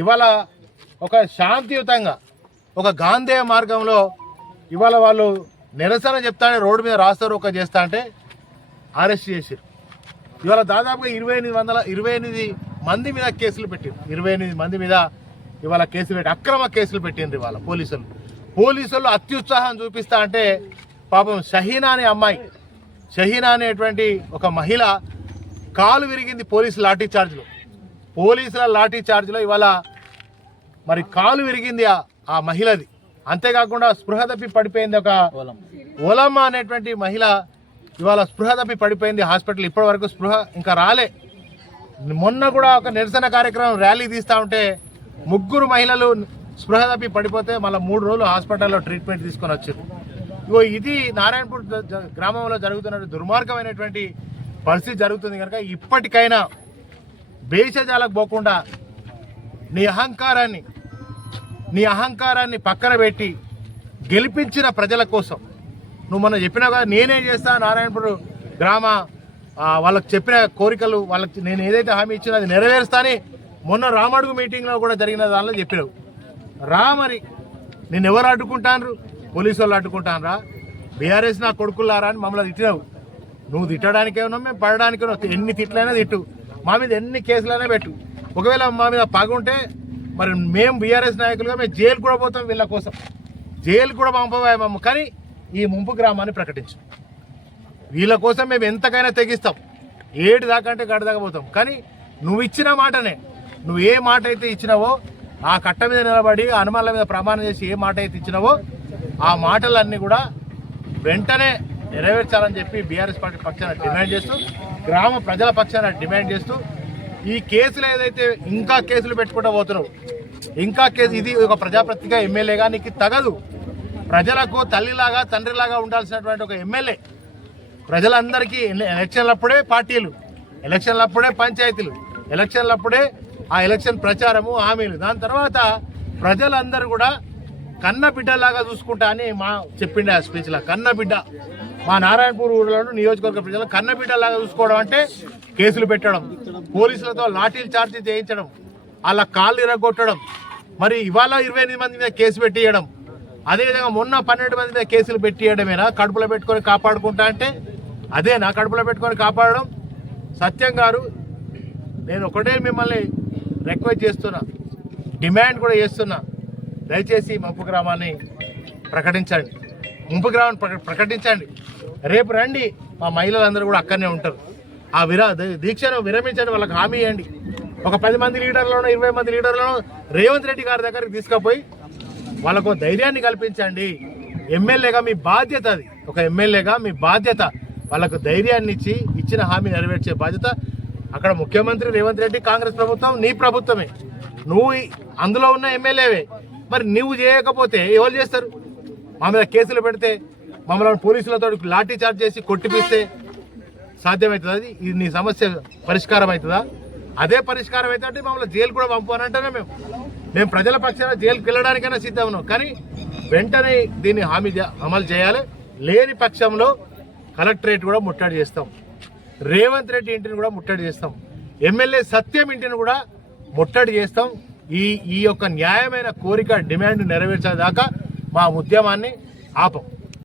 ఇవాళ ఒక శాంతియుతంగా ఒక గాంధేయ మార్గంలో ఇవాళ వాళ్ళు నిరసన చెప్తానే రోడ్డు మీద రాస్తారు ఒక చేస్తా అంటే అరెస్ట్ చేశారు. ఇవాళ దాదాపుగా 28 మంది మీద కేసులు పెట్టారు. 28 మంది మీద ఇవాళ కేసులు పెట్టి అక్రమ కేసులు పెట్టిండ్రు. ఇవాళ పోలీసులు అత్యుత్సాహం చూపిస్తా అంటే పాపం షహీనా అనే అమ్మాయి, షహీనా అనేటువంటి ఒక మహిళ కాలు విరిగింది పోలీసుల లాఠీ చార్జ్లో ఇవాళ మరి కాలు విరిగింది ఆ మహిళది. అంతేకాకుండా స్పృహ తప్పి పడిపోయింది ఒక ఓలమ్మ అనేటువంటి మహిళ ఇవాళ స్పృహ తప్పి పడిపోయింది హాస్పిటల్. ఇప్పటి వరకు స్పృహ ఇంకా రాలే. మొన్న కూడా ఒక నిరసన కార్యక్రమం ర్యాలీ తీస్తూ ఉంటే 3 మహిళలు స్పృహ తప్పి పడిపోతే మళ్ళీ 3 రోజులు హాస్పిటల్లో ట్రీట్మెంట్ తీసుకొని వచ్చారు. ఇది నారాయణపూర్ గ్రామంలో జరుగుతున్న దుర్మార్గమైనటువంటి పరిస్థితి జరుగుతుంది. కనుక ఇప్పటికైనా భేషజాలకు పోకుండా నీ అహంకారాన్ని పక్కన పెట్టి గెలిపించిన ప్రజల కోసం నువ్వు మొన్న చెప్పినావు కదా, నేనే చేస్తా నారాయణపూర్ గ్రామ వాళ్ళకి చెప్పిన కోరికలు వాళ్ళకి నేను ఏదైతే హామీ ఇచ్చినా అది నెరవేరుస్తా అని మొన్న రామడుగు మీటింగ్లో కూడా జరిగిన దానిలో చెప్పినావు. మరి నేను ఎవరు అడ్డుకుంటాను? పోలీసు వాళ్ళు అడ్డుకుంటానరా? బీఆర్ఎస్ నా కొడుకులారా అని మమ్మల్ని తిట్టినావు. నువ్వు తిట్టడానికే ఉన్నావు, మేము పడడానికే ఉన్నావు. ఎన్ని తిట్లైనా తిట్టు, మా మీద ఎన్ని కేసులైనా పెట్టు. ఒకవేళ మా మీద పగుంటే మరి మేము బీఆర్ఎస్ నాయకులుగా మేము జైలు కూడా పోతాం. వీళ్ళ కోసం జైలు కూడా పంపబోయాము. కానీ ఈ ముంపు గ్రామాన్ని ప్రకటించు. వీళ్ళ కోసం మేము ఎంతకైనా తెగిస్తాం. ఏడు దాకా అంటే గడి దాకా పోతాం. కానీ నువ్వు ఇచ్చిన మాటనే, నువ్వు ఏ మాట అయితే ఇచ్చినావో ఆ కట్ట మీద నిలబడి హనుమాన్ల మీద ప్రమాణం చేసి ఏ మాట అయితే ఇచ్చినావో ఆ మాటలన్నీ కూడా వెంటనే నెరవేర్చాలని చెప్పి బీఆర్ఎస్ పార్టీ పక్షాన డిమాండ్ చేస్తూ, గ్రామ ప్రజల పక్షాన డిమాండ్ చేస్తూ, ఈ కేసులు ఏదైతే ఇంకా కేసులు పెట్టుకుంటూ పోతున్నావు, ఇంకా కేసు ఇది ఒక ప్రజాప్రతినిధిగా ఎమ్మెల్యేగా నీకు తగదు. ప్రజలకు తల్లిలాగా తండ్రిలాగా ఉండాల్సినటువంటి ఒక ఎమ్మెల్యే ప్రజలందరికీ ఎలక్షన్లప్పుడే పార్టీలు, ఎలక్షన్లప్పుడే పంచాయతీలు, ఎలక్షన్లప్పుడే ఆ ఎలక్షన్ ప్రచారము హామీలు, దాని తర్వాత ప్రజలందరూ కూడా కన్న బిడ్డలాగా చూసుకుంటా అని చెప్పిండే ఆ స్పీచ్లో. కన్న బిడ్డ మా నారాయణపూర్ ఊళ్ళో నియోజకవర్గ ప్రజలు కన్న బిడ్డలాగా చూసుకోవడం అంటే కేసులు పెట్టడం, పోలీసులతో లాఠీలు చార్జీ చేయించడం, అలా కాళ్ళు ఇరగొట్టడం, మరి ఇవాళ 28 మంది మీద కేసు పెట్టియడం, అదేవిధంగా మొన్న 12 మంది మీద కేసులు పెట్టియడమేనా కడుపులో పెట్టుకొని కాపాడుకుంటా అంటే? అదే నా కడుపులో పెట్టుకొని కాపాడడం? సత్యం గారు, నేను ఒకటే మిమ్మల్ని రిక్వెస్ట్ చేస్తున్నా, డిమాండ్ కూడా చేస్తున్నా, దయచేసి ముంపు గ్రామాన్ని ప్రకటించండి. ముంపు గ్రామాన్ని ప్రకటించండి. రేపు రండి, మా మహిళలందరూ కూడా అక్కడనే ఉంటారు. ఆ దీక్షను విరమించండి, వాళ్ళకి హామీ ఇవ్వండి. ఒక 10 మంది లీడర్లను 20 మంది లీడర్లను రేవంత్ రెడ్డి గారి దగ్గరికి తీసుకుపోయి వాళ్ళకు ధైర్యాన్ని కల్పించండి. ఎమ్మెల్యేగా మీ బాధ్యత అది. ఒక ఎమ్మెల్యేగా మీ బాధ్యత వాళ్ళకు ధైర్యాన్ని ఇచ్చి ఇచ్చిన హామీ నెరవేర్చే బాధ్యత. అక్కడ ముఖ్యమంత్రి రేవంత్ రెడ్డి, కాంగ్రెస్ ప్రభుత్వం నీ ప్రభుత్వమే, నువ్వు అందులో ఉన్న ఎమ్మెల్యేవే. మరి నువ్వు చేయకపోతే ఎవరు చేస్తారు? మా మీద కేసులు పెడితే మమ్మల్ని పోలీసులతో లాఠీ చార్జ్ చేసి కొట్టిపిస్తే సాధ్యమవుతుంది? అది ఇది నీ సమస్య పరిష్కారం అవుతుందా? అదే పరిష్కారం అయితే అంటే మమ్మల్ని జైలు కూడా పంపానంటేనే మేము ప్రజల పక్షాన జైలుకి వెళ్ళడానికైనా సిద్ధం ఉన్నాం. కానీ వెంటనే దీన్ని హామీ అమలు చేయాలి. లేని పక్షంలో కలెక్టరేట్ కూడా ముట్టడి చేస్తాం, రేవంత్ రెడ్డి ఇంటిని కూడా ముట్టడి చేస్తాం, ఎమ్మెల్యే సత్యం ఇంటిని కూడా ముట్టడి చేస్తాం. ఈ యొక్క న్యాయమైన కోరిక డిమాండ్ నెరవేర్చేదాకా మా ఉద్యమాన్ని ఆపం.